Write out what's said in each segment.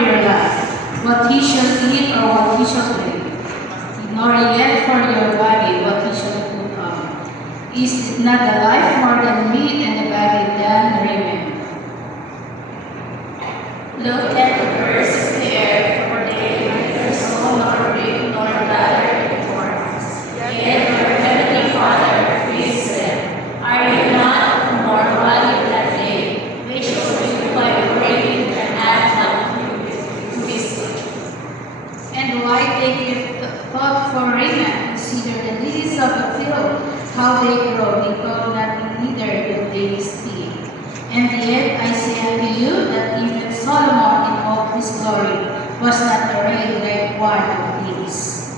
your life, what he shall eat or what he shall drink, nor yet for your body, what he shall put on. Is not the life more than meat, and the body than raiment? Look at the birds of the air, for they neither sow nor reap nor gather in barns, yet your heavenly Father feeds them. Are you not of more value than they? Which of you by working can add one to his life? And why take you thought for raiment? Consider the lilies of the field, how they grow, they toil not, neither do they spin. And yet I say unto you that even Solomon in all his glory was not arrayed like one of these.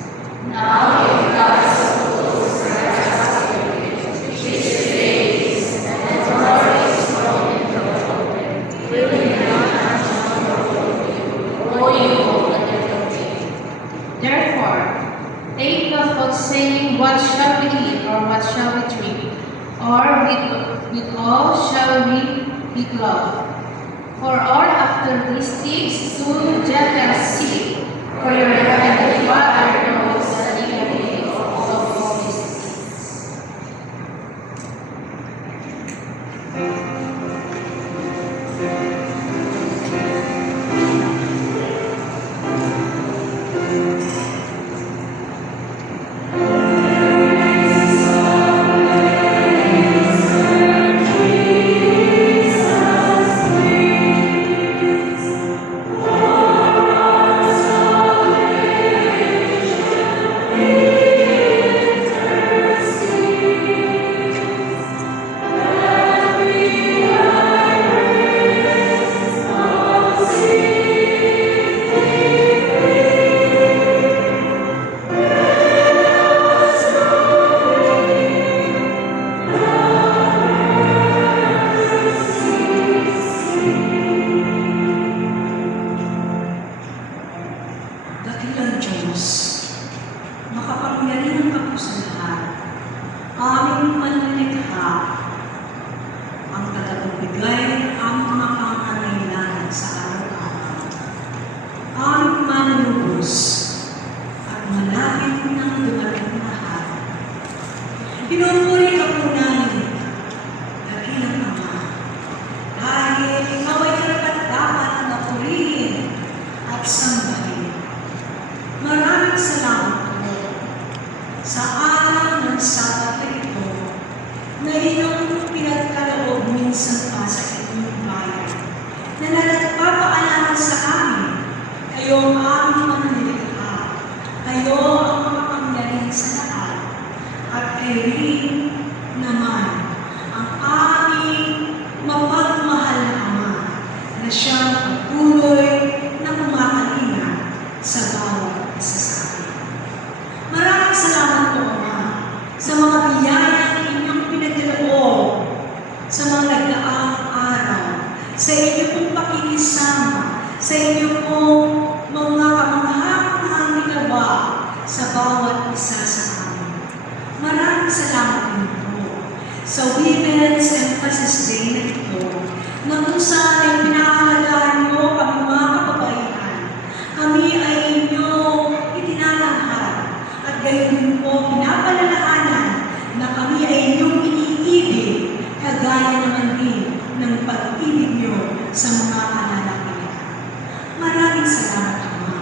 Now if God so clothes the grass of the field, which today is, and tomorrow is thrown into the oven, will He not clothe you, O you of little faith? Therefore, take no thought saying, what shall we eat, or what shall we drink, or with all shall we be clothed? For all after these things soon Gentiles seek, for your heavenly Father knows that you need of all these things. Dakilang Diyos, makapangyarihan ka po sa lahat, aming manlilikha, ang tagapagbigay ang mga pangangailangan sa araw-araw, aming manlubos, at malapit ng dumating lahat. Pinupuri ka po namin, dakilang Ama, dahil ikaw ay karapat-dapat na purihin at sambahin. Maraming salamat po sa araw ng Sabat na ito na inyong pinagkaloob minsan pa sa inyong bayan na nagpapaalala sa amin, kayo ang aming manlilikha, kayo ang makapangyarihan sa lahat, at kayo rin naman ang aming mapagmahal na Ama na siyang patuloy na kumakalinga sa bawat isa sa atin. Maraming salamat po, Ama, sa mga biyayang inyong pinagkaloob sa mga nagdaang araw, sa inyong pong pakikisama, sa inyong pong mga kamangha-manghang ginawa sa bawat isa sa amin. Maraming salamat din po sa Women's Emphasis Day na ito, na kung saan ay pinahalagaan mo kami mga kababaihan. Kami ay inyong itinatanghal at gayon din po pinapalalahanan na kami ay inyong iniibig, kagaya naman din ng pag-ibig nyo sa mga kalalakihan. Maraming salamat, Ama,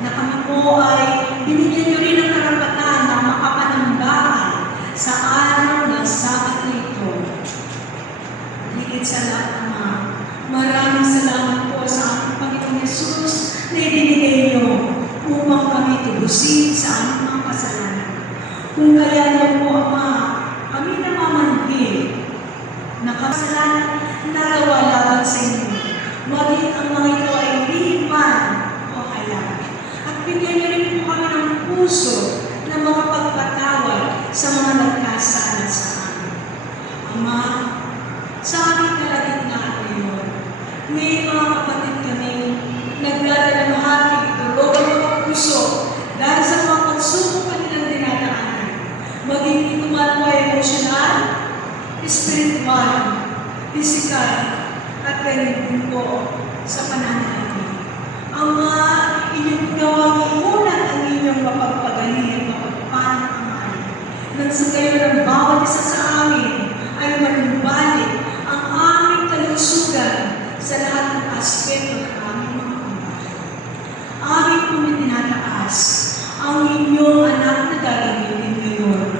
na kami po ay binigyan nyo rin ng karapatan na makapanambahan sa araw ng Sabat na ito. Higit sa lahat, Ama, maraming salamat po sa ating Panginoong Yesus na ibinigay nyo upang kami tubusin sa aming mga kasalanan. Kung kaya nyo po, Ama, kami namamanhid na kasalanan nagawa laban sa inyo. Maging ang mga ito ay liman o hayag. At bigyan nyo rin po kami ng puso na makapagpatawad sa mga nagkasala sa amin. Ama, sa aming kalagitnaan ngayon, may mga kapatid kami nagdadalamhati, durog ang mga puso dahil sa mga pagsubok kanilang dinadaanan. Maging ito man po emosyonal, spiritual, physical, at ganyan din po sa pananalapi. Ang inyong ginawang iunat ang inyong mapagpagaling at mapagpalang kamay. Nang sa kayo ng bawat isa sa amin ay manumbalik ang aming kalusugan sa lahat ng aspeto ng aming mga buhay. Amin pong itinataas ang inyong anak na gagamitin ngayon,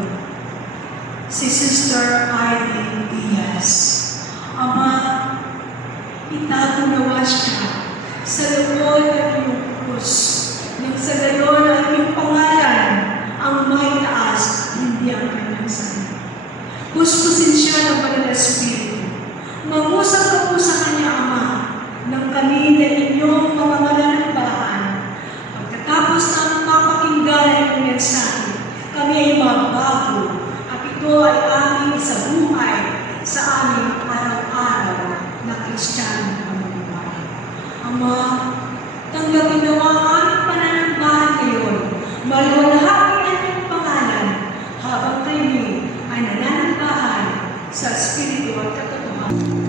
si Sister Irene Diaz. Ama, itago nawa siya sa loob ng iyong krus, nang sa gayon ang iyong pangalan ang may taas, hindi ang kanyang sarili. Puspusin siya ng Banal na Espiritu. Mangusap ka po sa kanya, Ama, ng kami na inyong mga mananampahan. Pagkatapos na mapakinggan ang iyong mensahe, kami ay mabago at ito ay aming isabuhay sa aming araw-araw na Kristiyanong pamumuhay. Ama, tanggapin nawa ang aming pananambahan ngayon, maluwalhakin ang iyong pangalan habang kayo ay nananambahan sa Espiritu at katotohanan.